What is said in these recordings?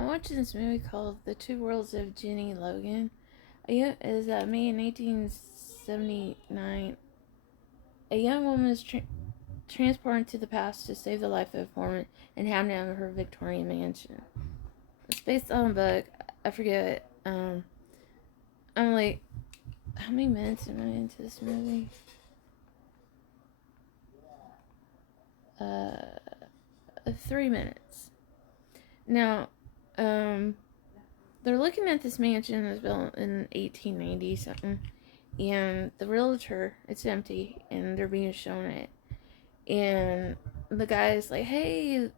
I'm watching this movie called The Two Worlds of Jennie and Logan. It is made in 1879. A young woman is transported to the past to save the life of a informant and hound down her Victorian mansion. It's based on a book. I forget. I'm like, how many minutes am I into this movie? 3 minutes. Now, they're looking at this mansion that was built in 1890 something, and the realtor, it's empty, and they're being shown it, and the guy's like, hey,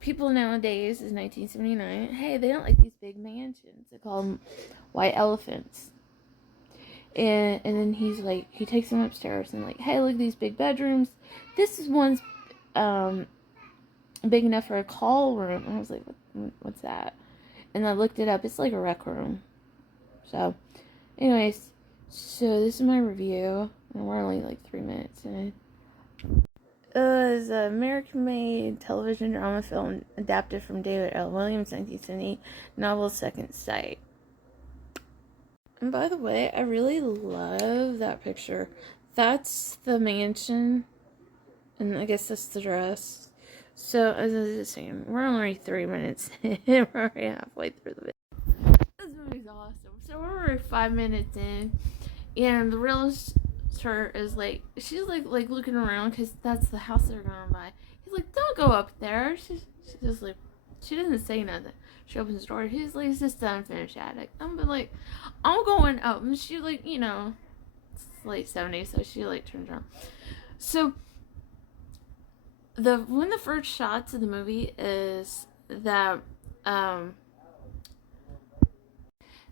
people nowadays is 1979. Hey, they don't like these big mansions. They call them white elephants. And then he's like, he takes them upstairs and like, hey, look at these big bedrooms. This is one's big enough for a call room. And I was like, what's that? And I looked it up. It's like a rec room. So, anyways, so this is my review. And we're only like 3 minutes in. It was an American-made television drama film adapted from David L. Williams' 1970 novel Second Sight. And by the way, I really love that picture. That's the mansion, and I guess that's the dress. So, as I was saying, we're only 3 minutes in. We're already halfway through the video. This movie's awesome. So, we're already 5 minutes in, and the realtor is like, she's like looking around because that's the house they're gonna buy. He's like, don't go up there. She's just like, she doesn't say nothing. She opens the door. He's like, it's just the unfinished attic. I'm like, I'm going up. And she like, it's late 70s, so she like turns around. So one of the first shots of the movie is that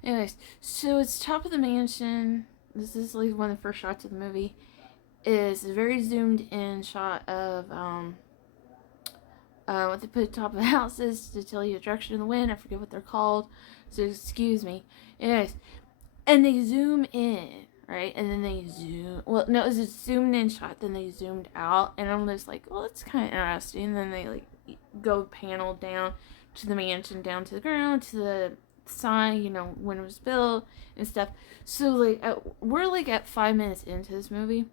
anyways, so it's top of the mansion. This is like one of the first shots of the movie. Is a very zoomed in shot of what they put at the top of the houses to tell you the direction of the wind. I forget what they're called, so excuse me. Anyways, and they zoom in, right? And then they zoom. Well, no, it was a zoomed in shot. Then they zoomed out, and I'm just like, well, that's kind of interesting. And then they like go panel down to the mansion, down to the ground, to the sign, when it was built and stuff. So like, we're like at 5 minutes into this movie.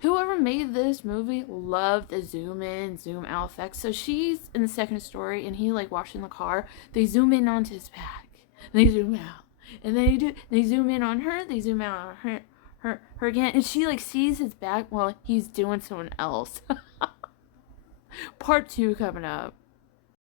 Whoever made this movie loved the zoom in, zoom out effect. So she's in the second story, and he like washing the car. They zoom in onto his back, and they zoom out, and they zoom in on her. They zoom out on her again, and she like sees his back while he's doing someone else. Part 2 coming up.